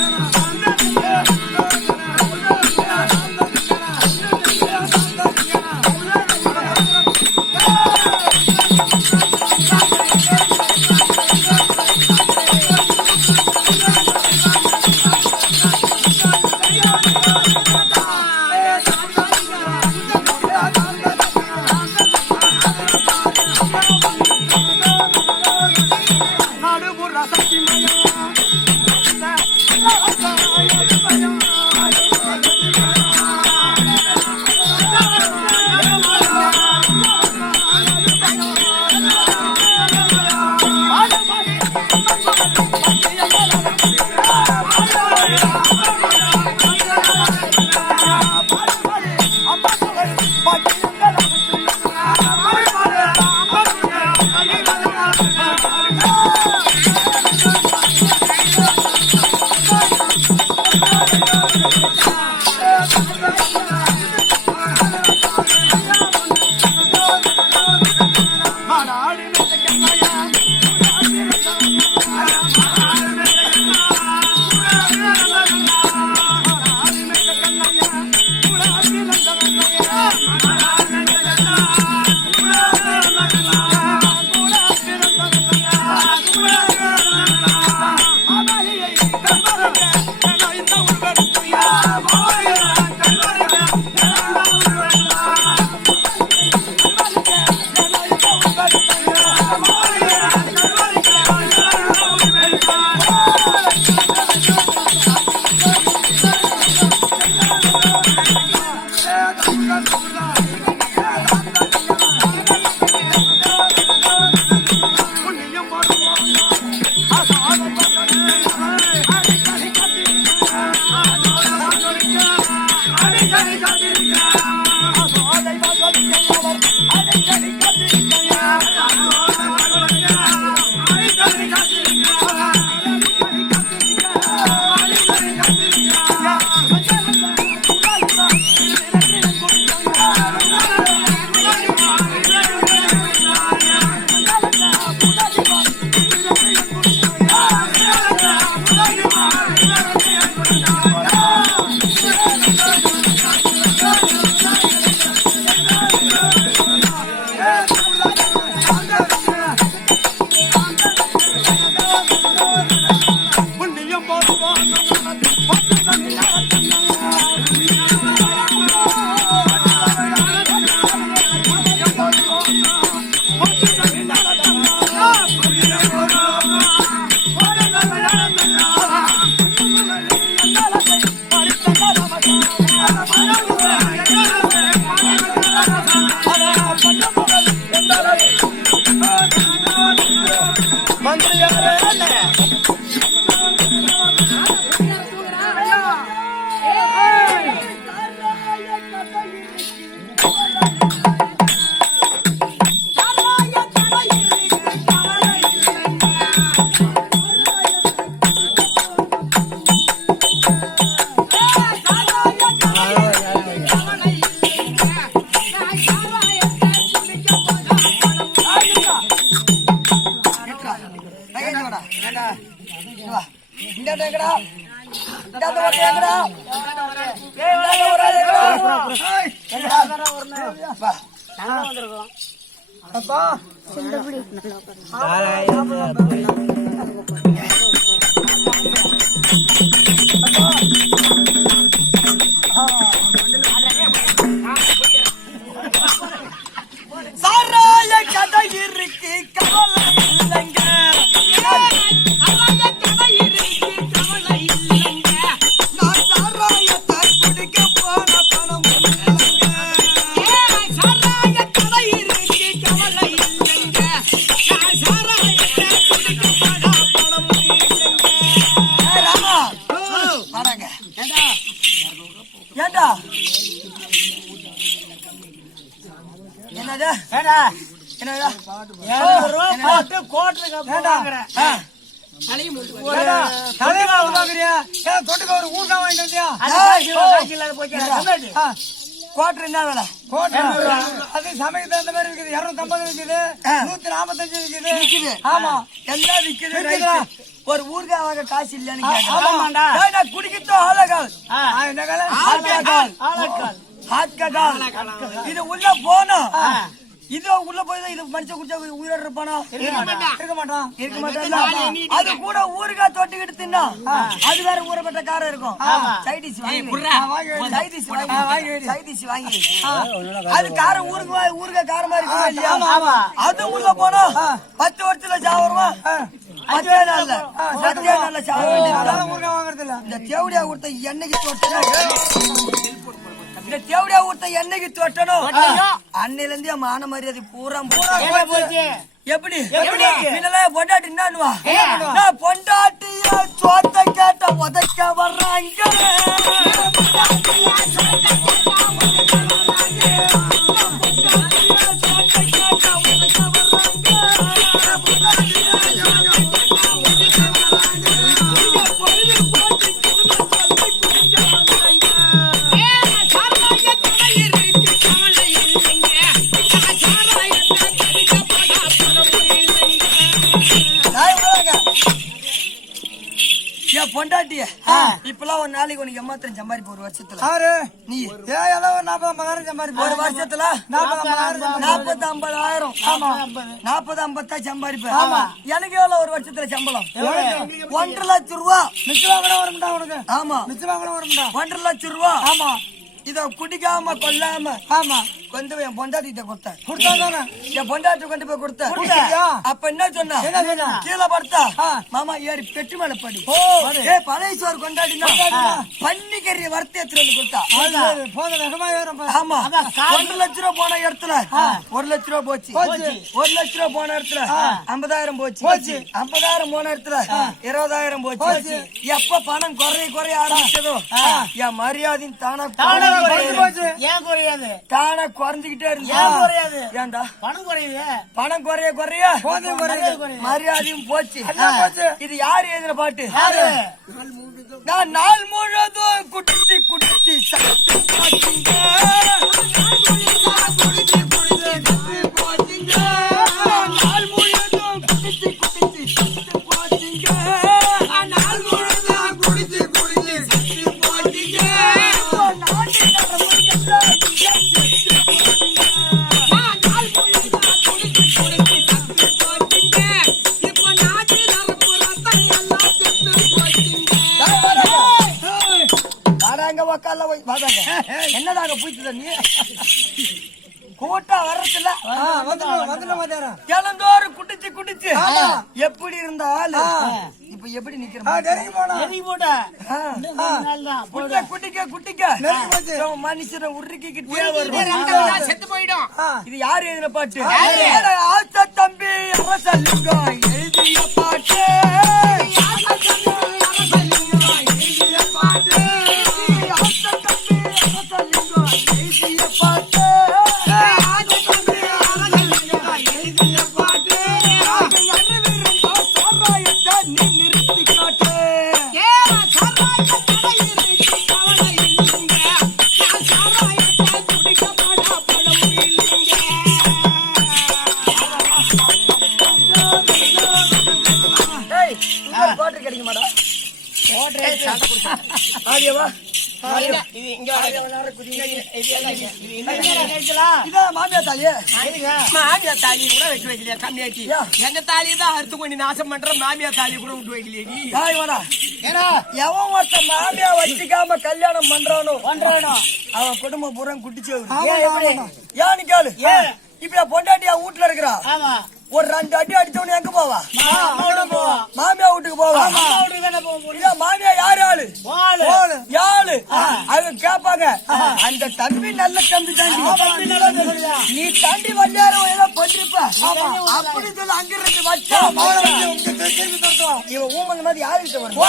Yeah. என்ன விலை கோட்டை அது சமைக்கு தகுந்த மாதிரி இருக்குது இருநூத்தி ஐம்பது இருக்குது ஆ. நூத்தி நாற்பத்தஞ்சு இருக்குது விக்குது. ஆமா. எல்லாம் விக்குது. ஒரு ஊறுகாய் வாங்க காசு இல்லைன்னு குடிக்கிறதோ ஆலகால் ஆ, என்ன கால ஆல்கஹால். ஆல்கஹால். இது உள்ள போனோம் இது உள்ள போய் இது மனுஷன் குடிச்சா உயிரோட இருப்பானோ? இருக்க மாட்டேன். அது கூட ஊறுகாய் தொட்டுக்கிட்டு தின்னா. அது வேற ஊறப்பட்ட காரம் இருக்கும். சைடிஷ் வாங்கி. சைடிஷ் வாங்கி. சைடிஷ் வாங்கி. அது காரம் ஊறுகாய் ஊறுகாய் காரமா இருக்குமா இல்லையா? அது உள்ள போனா பத்து வருஷத்துல சாவருமா பத்தே நாள்ல பத்தே நாள்ல சாவ வேண்டியது. அதெல்லாம் ஊருக்கா வாங்குறது இல்ல இந்த தேவடியா ஊர்த்த எண்ணெய்க்கு தொட்டணும் இந்த தேவடியா ஊர்த்த எண்ணெய்க்கு தொட்டணும் அன்னையில இருந்து மான மரியாதை பூரா பூரா. எப்படி? எப்படி? இதெல்லாம் பொண்டாட்டி என்னன்னுவா நான் பொண்டாட்டிய சோத்த கேட்ட உதைக்க வர்றாங்க நாளைக்கு உனக்கு எம்மாத்திரம் சம்பாதிப்ப ஒரு வருஷத்துல. ஆறு நீ ஏன் ஏதோ ஒரு நாற்பது ஐம்பதாயிரம் சம்பாதிப்போம் ஒரு வருஷத்துல? நாற்பது ஐம்பதாயிரம். ஆமா. நாற்பது ஐம்பத்தா சம்பாதிப்பேன் எனக்கு எவ்வளவு ஒரு வருஷத்துல சம்பளம்? ஒன்றரை லட்சம். ரூபா மிச்சமா கூட வரும்டா உனக்கு. ஆமா. மிச்சமா கூட வரும்டா. ஒன்றரை லட்சம் ரூபா. ஆமா. இத குடிக்காம கொல்லாம ஆமா கொண்டு போய் என் பொண்டாட்டிட்ட கொடுத்தேன். கொடுத்தா தானே? என் பொண்டாட்டி கொண்டு போய் கொடுத்தேன்? அப்ப என்ன சொன்னா? என்ன சொன்னா? கீழே படுத்தா. மாமா ஏறி பெட்டு மேல படி. ஏ பழைய சோறு கொண்டாடினா? பன்னிக்கறி வறுத்து எடுத்துட்டு வந்து கொடுத்தா ஏறும். ஆமா. ஒன்றரை லட்ச ரூபா போன இடத்துல. ஒரு லட்ச ரூபா போச்சு. ஒரு லட்ச ரூபா போன இடத்துல. ஐம்பதாயிரம் போச்சு. போச்சு. ஐம்பதாயிரம் போன இடத்துல. இருபதாயிரம் போச்சு. எப்ப பணம் குறைய குறைய ஆரம்பிச்சதோ? என் மரியாதையும் தானா போச்சு ஏன் குறையாது? தானா குறைஞ்சுக்கிட்டே இருந்துச்சு ஏன் குறையாது? ஏன்டா? பணம் குறையுது. பணம் குறைய குறைய போதையும் குறையுது. மரியாதையும் போச்சு. இது யாரு எழுதின பாட்டு? நான் நாள் முழுவதும் குடிச்சு குடிச்சு மனுஷனை உருக்கிக்கிட்டே நாள் செத்து போயிடும். இது யாரு எழுதின பாட்டு? தம்பி. வைக்கலையா யா. எங்க தாலி தான் அறுத்து கொண்டு நாசம் பண்ற மாமியார் தாலி கூட விட்டு வைக்கலையே நீ. வாடா. எவன் ஒருத்தன் மாமியா வச்சுக்காம கல்யாணம் பண்றானோ? அவன் குடும்பம் பூரா குட்டிச்சு ஏன்னு கேளு. இப்ப பொண்டாட்டியா வீட்டுல இருக்கிறா? ஆமா. ஒரு ரெண்டு அடி அடிச்சவனு எங்க போவா. மாமியா வீட்டுக்கு போவா? மாமியா யாரு ஆளு. யாழு அவங்க கேப்பாங்க. அந்த தம்பி நல்ல தம்பி தாண்டி நீ தாண்டி வந்தாரு ஏதோ பண்ணிருப்ப. அப்படி சொல்லி அங்க இருந்து வச்சா இவன் ஊமங்க மாதிரி யாருக்கிட்ட வரும்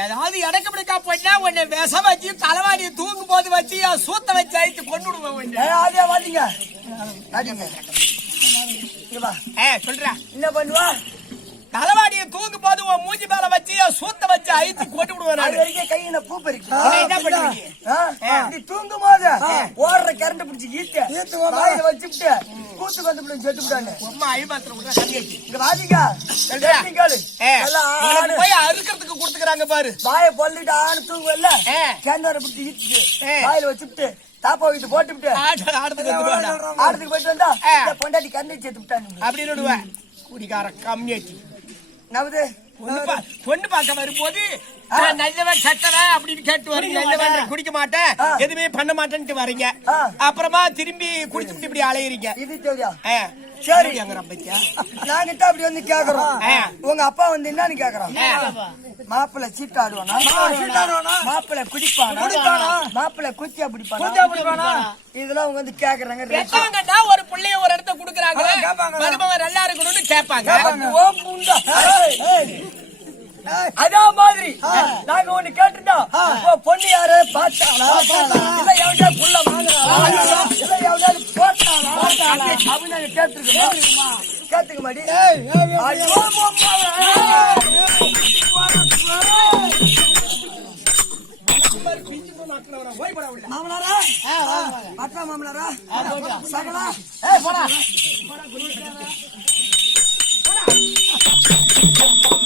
ஏதாவது இடக்கப்பிடிக்கா போயிட்டா உன்னை விஷம் வச்சு தலைவாடியை தூங்கும் போது வச்சு சூத்த வச்சு அழித்து கொண்டு விடுவேன் ஆதியா வாதிங்க சொல்றேன் என்ன பண்ணுவா? தலைவாடியை தூங்கும் போது உன் மூஞ்சி மேல வச்சு சூத்த வச்சு அழுத்தி கொண்டு விடுவேன் அது. வரைக்கும் கையில பூ பறிக்கும்? நீ தூங்கும் போது ஓடுற கரண்ட் பிடிச்சி ஈத்து ஈத்து. வாயில வச்சுட்டு கூத்து வந்து பிடிச்சி செத்து விட்டாங்க அம்மா விடுறா இங்க வாதிக்கா கேளு. போய் அறுக்கிறதுக்கு கொடுத்துக்கிறாங்க பாரு. வாயை பொல்லிட்டு ஆடு தூங்குவல்ல? ஆ. கேண்டோரை பிடிச்சி ஈத்துட்டு ஆ. வாயில வச்சுட்டு தாப்பா வீட்டு போட்டுவிட்டு. ஆடு ஆடுறதுக்கு வந்துருவாடா. ஆடுறதுக்கு போயிட்டு வந்தா பொண்டாட்டி கரண்ட் செத்து விட்டாங்க அப்படின்னு விடுவேன் குடிக்கார கம்மியாச்சு நவது பொண்ணு பார்க்க வரும்போது நல்லவன் கெட்டவன் அப்படின்னு கேட்டு வரீங்க நல்லவன் குடிக்க மாட்டேன். எதுவுமே பண்ண மாட்டேன்ட்டு வரீங்க. அப்புறமா திரும்பி குடிச்சுட்டு இப்படி அலையறீங்க. இது. சரி. நாங்கிட்ட அப்படி வந்து கேக்குறோம். உங்க அப்பா வந்து என்னன்னு கேக்குறோம் மாப்பிள்ளை சீட்டாடுவானா? மாப்பிள்ளை குடிப்பானா? குடிப்பானா? மாப்பிள்ளை குச்சியா பிடிப்பானா? பிடிப்பானா? இதெல்லாம் அவங்க வந்து கேக்குறாங்க ஒரு பிள்ளைய ஒரு இடத்த குடுக்குறாங்க. நல்லா இருக்கணும்னு கேட்பாங்க அது மாதிரி நாங்க ஒண்ணு கேட்டுட்டோம் பொண்ணு யாரு? பார்த்தாளா? இல்ல எவனே புள்ள வாங்குறாளா? இல்ல எவனே போட்டாளா? அப்படின்னு நாங்க கேட்டுருக்கோம். கேட்டுக்க மாடி மாமனாரா? அக்கா மாமனாரா? சகலா போடா. நான்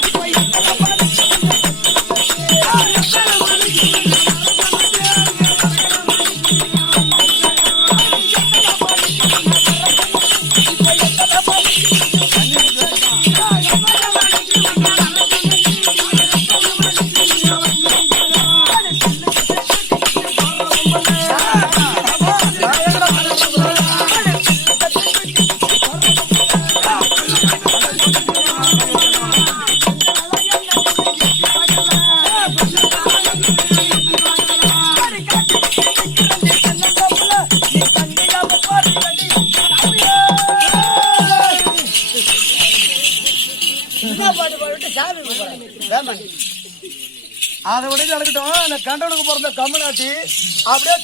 அந்த கண்டனுக்கு பிறந்த கம்மநாட்டி அப்படியே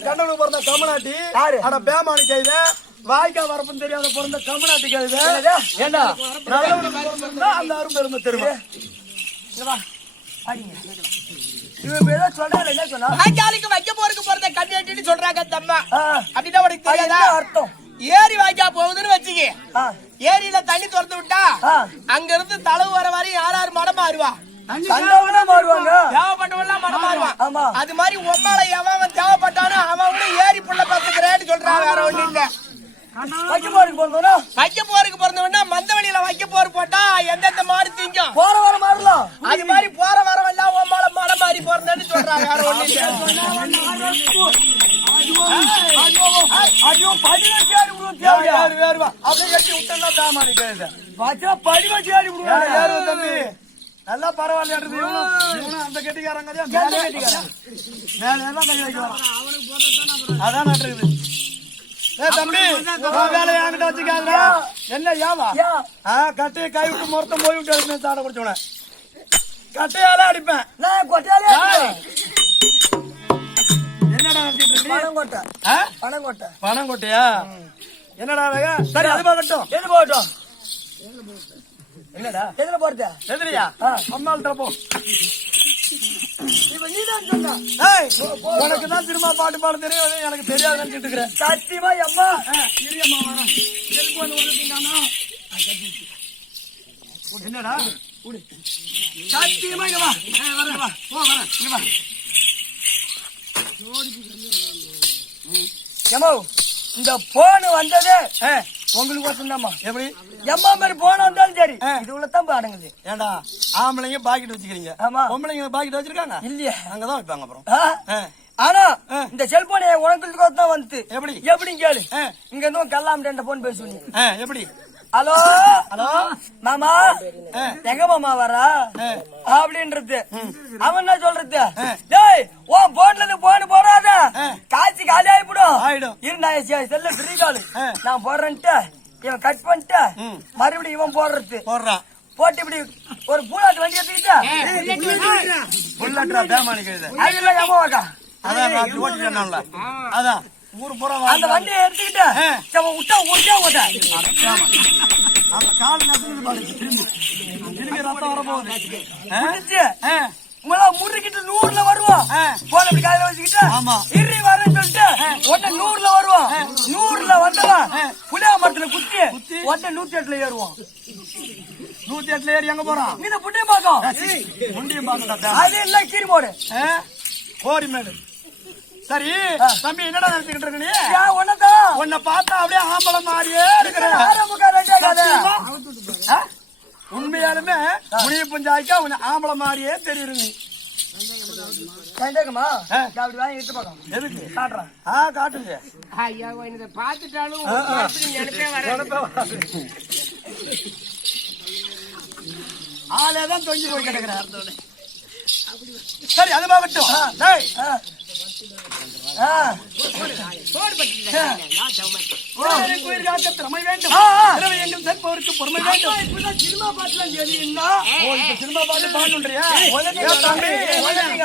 கண்டனுக்கு பிறந்த கம்மநாட்டி அட பேமானி கைத வாய்க்கா வரப்புன்னு தெரியாத பிறந்த கம்மநாட்டி கைத. ஏண்டா? பிறந்திருந்தா அந்த அரும் பெருமை தெரியும்? என்ன சொல்றாங்க தம்மா. ஆ. அப்படின்னா உனக்கு தெரியாதா? என்ன அர்த்தம்? ஏரி வாய்க்கா போகுதுன்னு வச்சுக்க. ஆ, ஏரியில தண்ணி திறந்து விட்டா ஆ. அங்க இருந்து தளவு வர வரையும் யார் யார் மடம் மாறுவா. அது மாதிரி உம்மால எவன் அவன் தேவைப்பட்டானோ அவன் கூட ஏரி புள்ள பாத்துக்கிறேன்னு சொல்றான் வேற ஒண்ணு இல்ல. வைக்க போருக்கு பிறந்தவனா மந்த வழியில வைக்க போர் போட்டா எந்தெந்த மாடு திங்கும்? போற வர மாறலாம். அது மாதிரி போற வரவெல்லாம் உம்மால மடம் மாறி போறதுன்னு சொல்றான் வேற ஒண்ணு இல்ல. ஐயோ படி வச்சு ஆடி விடுவோம் யாரு வேறுவா அப்படியே கட்டி விட்டா பேமானி கைத வச்சா படி வச்சு யாரு தம்பி நல்லா பரவாயில்லையாடுது இவனும் அந்த கெட்டிக்காரங்க தான் மேலே கெட்டிக்காரன் மேலே எல்லாம் கை அதான் நட்டுருக்குது தம்பி உன் என்கிட்ட வச்சுக்காத என்ன ஏவா ஆ கட்டையை கை விட்டு மொத்தம் போய் விட்டு அடிப்பேன் சாட குடிச்சவன கட்டையால அடிப்பேன் நான் என்னடா நினைச்சிட்டு இருக்க. நீ? பணம் கொட்டை ஆ? பணம் கொட்டை பணம் கொட்டையா என்னடா அழகா சரி அது பார்க்கட்டும் எது போகட்டும்? என்னடா? எதுல போறது? எதிரியா? ஆ. அம்மாள்கிட்ட போ. இப்ப நீ தான் சொன்ன. ஏய், உனக்கு தான் சினிமா பாட்டு பாட தெரியும் எனக்கு தெரியாது நினைச்சிட்டு இருக்கிறேன் சத்தியமா அம்மா? இரியம்மா வரேன் செல்போன் வந்துட்டீங்கன்னா என்னடா? சத்தியமா இங்க வா. ஏய், வரேன் வா. போ வரேன் இங்க வா. எம்மா இந்த போன் வந்ததே உங்களுக்கு வசந்தாம்மா எப்படி? எம்மா மாதிரி போன் வந்தாலும் சரி. இது உள்ளதான் போய் அடங்குது ஏண்டா ஆம்பளைங்க பாக்கெட் வச்சுக்கிறீங்க. ஆமா. பொம்பளைங்க பாக்கெட் வச்சிருக்காங்க? இல்லையே. அங்கதான் வைப்பாங்க அப்புறம். ஆனா. இந்த செல்போன் உனக்கு தான் வந்து எப்படி? எப்படின்னு கேளு. இங்க இருந்து கல்லாம் ரெண்டு போன் பேசுவீங்க எப்படி? ஹலோ? ஹலோ? மாமா. எங்க மாமா வரா. அப்படின்றது. அவன் என்ன சொல்றது. டேய் உன் போன்ல இருந்து போன் போடாத. காய்ச்சி காலி ஆயிடும். ஆயிடும். இரு நான் செ- செல்ல ஃப்ரீ கால். நான் போடுறேன்ட்டு. இவன் கட் பண்ணிட்டு. மறுபடியும் இவன் போடுறது. போடுறான் போட்டு இப்படி ஒரு பூலாட்டு வண்டி எடுத்துக்கிட்டு. புல்லட்ரா பேமானி கழுத அதுல ஏமாவாக்கா அதான் அதான். ஊர் பூரா அந்த. வண்டியை எடுத்துக்கிட்டு. அவன் விட்டா ஒருக்கா ஓட்ட அந்த கால் நசுங்குது பாருங்க திரும்பி. திரும்பி ரத்தம் வரப்போகுது. ஆ? முடிஞ்சு. ஆ. முளா முறுக்கிட்டு நூறுல வருவோம். போன அப்படி காலையில வச்சுக்கிட்டு ஆமா. இறி வரேன்னு சொல்லிட்டு உடனே நூறுல வருவோம் நூறுல வந்தவன் புளியா மரத்துல குத்தி. உடனே நூத்தி எட்டுல ஏறுவோம். நூத்தி எட்டுல ஏறி எங்க போறான் இந்த புட்டிய பாக்கம் முண்டியும் பாத்துட்டா அது எல்லாம் கீரி போடு. கோரிமேடு சரி தம்பி என்னடா நினைச்சுக்கிட்டு இருக்க நீ? ஏன் ஒன்னதான் உன்னை பார்த்தா அப்படியே ஆம்பளை மாதிரியே இருக்கிற. ஆரம்பக்கா ரெண்டே கதை ஆ? உண்மையாலுமே முனிய பஞ்சாய்க்கா உன்னை ஆம்பளை மாதிரியே தெரியுது காட்டுங்க. ஐயா பாத்துட்டாலும் நினைப்பே வர ஆளே தான் தொங்கி போய் கிடக்குறார். சரி அது பாகட்டும் உயிர் காக்க திறமை வேண்டும் பொறுமை இப்பதான் சினிமா பாட்டுலாம் தெரியும்னா ஓ இப்ப சினிமா பாட்டு பாடணுன்றியா? உலகிங்க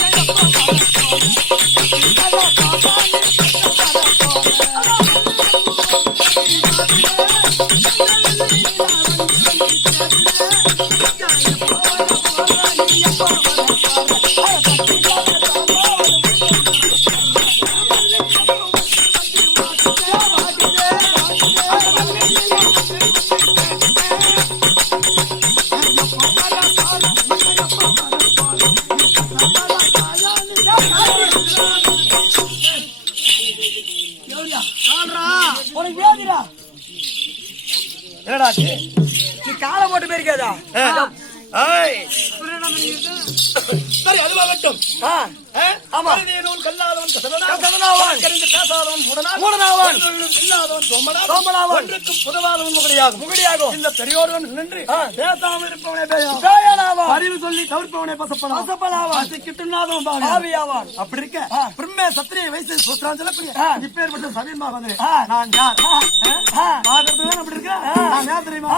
இல்லாதவன் புதவாதவன் முகடியாகும். முகடியாகும். இந்த பெரியோர்கள் நின்று. பேசாமல் இருப்பவனே. பேயனாவான். அறிவு சொல்லி தவிர்ப்பவனே பசப்பனாம். பசப்பனாவான். பசிக்கிட்டுண்ணாதவன் பாவியாம். பாவியாவான். அப்படி இருக்க. பிரம்மே சத்திரிய வயசு ஆ. இப்பேற்பட்ட சமீபமாக வந்து. நான் யார் ஆ. ஆ. பாக்குறது தான் அப்படி இருக்க நான் யார் தெரியுமா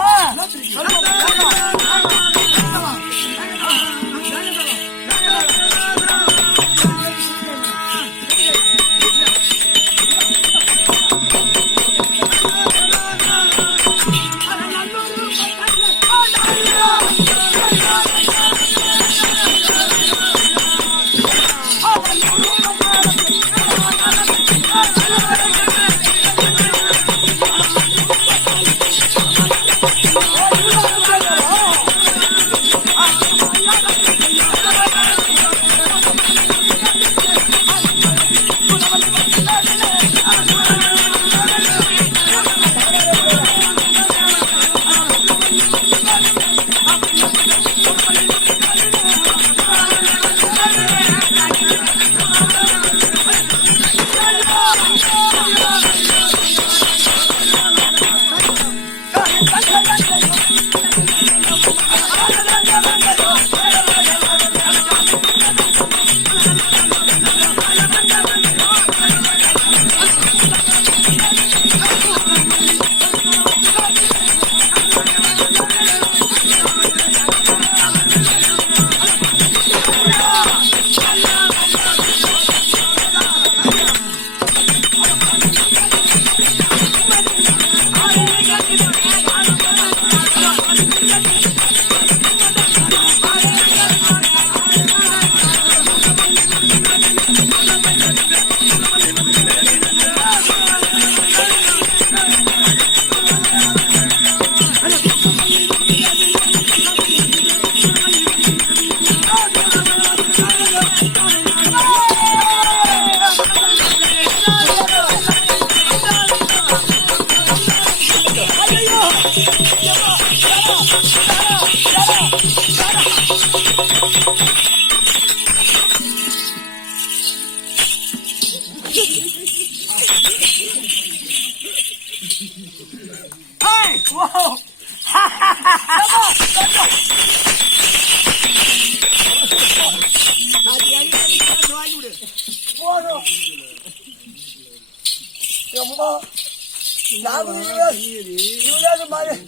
மாதிரி-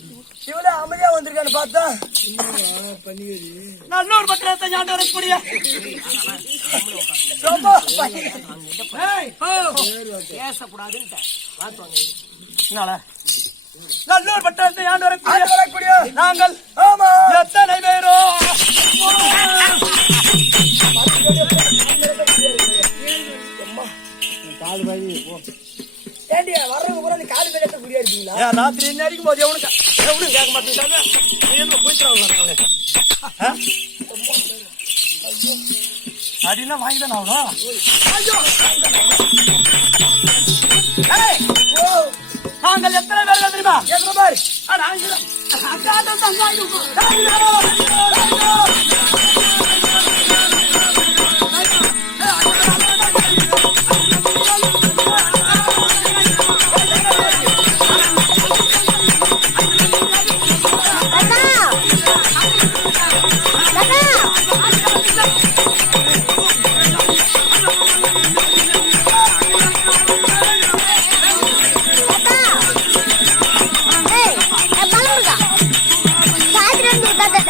இவளே அமைதியா வந்திருக்கான்னு பார்த்தா நல்லூர் பத்திரத்தை ஞாண்டு வரக்கூடிய ரொம்ப என்னால? நல்லூர் ஞாண்டு ஆண்டு வரக்கூடிய நாங்கள் ஆமா. எத்தனை பேரோ? ஏண்டி வர்றவங்க பூரா அந்த காலு மேல குடியா இருப்பீங்களா ஏன் ராத்திரி என்ன அடிக்கும் போது? எவனுக்கு எவனும் கேட்க மாட்டேங்கிறாங்க நீ என்ன போயிட்டு அவனு. அடினா வாங்கி தானே நாங்கள் எத்தனை பேர் தெரியுமா எத்தனை பேர் ஆ, அக்கா, அக்கா.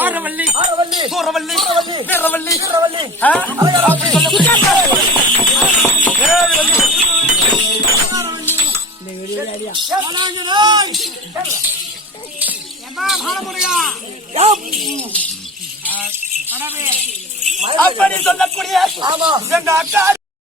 ஆரவல்லி சூரவல்லி வீரவல்லி அப்படி சொல்லக்கூடிய எங்க அக்கா